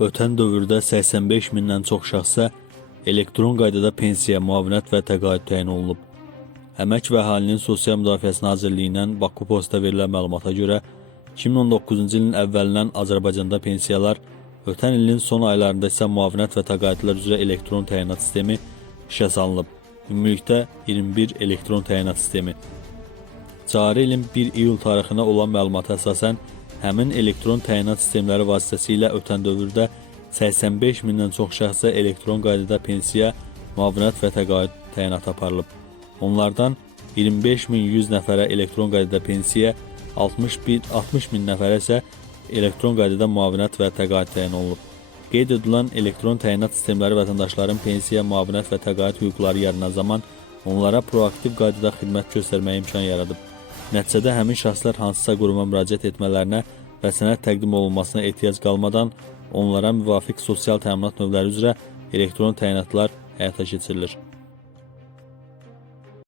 ötən dövrdə 85 mindən çox şəxsə elektron qaydada pensiya, müavinət və təqaüd təyin olunub. Əmək və Əhalinin Sosial Müdafiəsi Nazirliyindən Baku Posta verilən məlumata görə 2019-cu ilin əvvəlindən Azərbaycanda pensiyalar, ötən ilin son aylarında isə müavinət və təqaüdlər üzrə elektron təyinat sistemi işə salınıb. Ümumilikdə 21 elektron təyinat sistemi. Cari ilin 1 iyul tarixinə olan məlumata əsasən həmin elektron təyinat sistemləri vasitəsilə ötən dövrdə 85 mindən çox şəxsə elektron qaydada pensiya, müavinət və təqaüd təyinatı aparılıb. Onlardan 25100 nəfərə elektron qaydada pensiya, 61 60 min nəfərə isə elektron qaydada müavinət və təqaüd təyin olunub. Qeyd edilən elektron təyinat sistemləri vətəndaşların pensiya, müavinət və təqaüd hüquqları yaranan zaman onlara proaktiv qaydada xidmət göstərməyə imkan yaradıb. Nəticədə həmin şəxslər hansısa quruma müraciət etmələrinə və sənəd təqdim olunmasına ehtiyac qalmadan onlara müvafiq sosial təminat növləri üzrə elektron təyinatlar həyata keçirilir.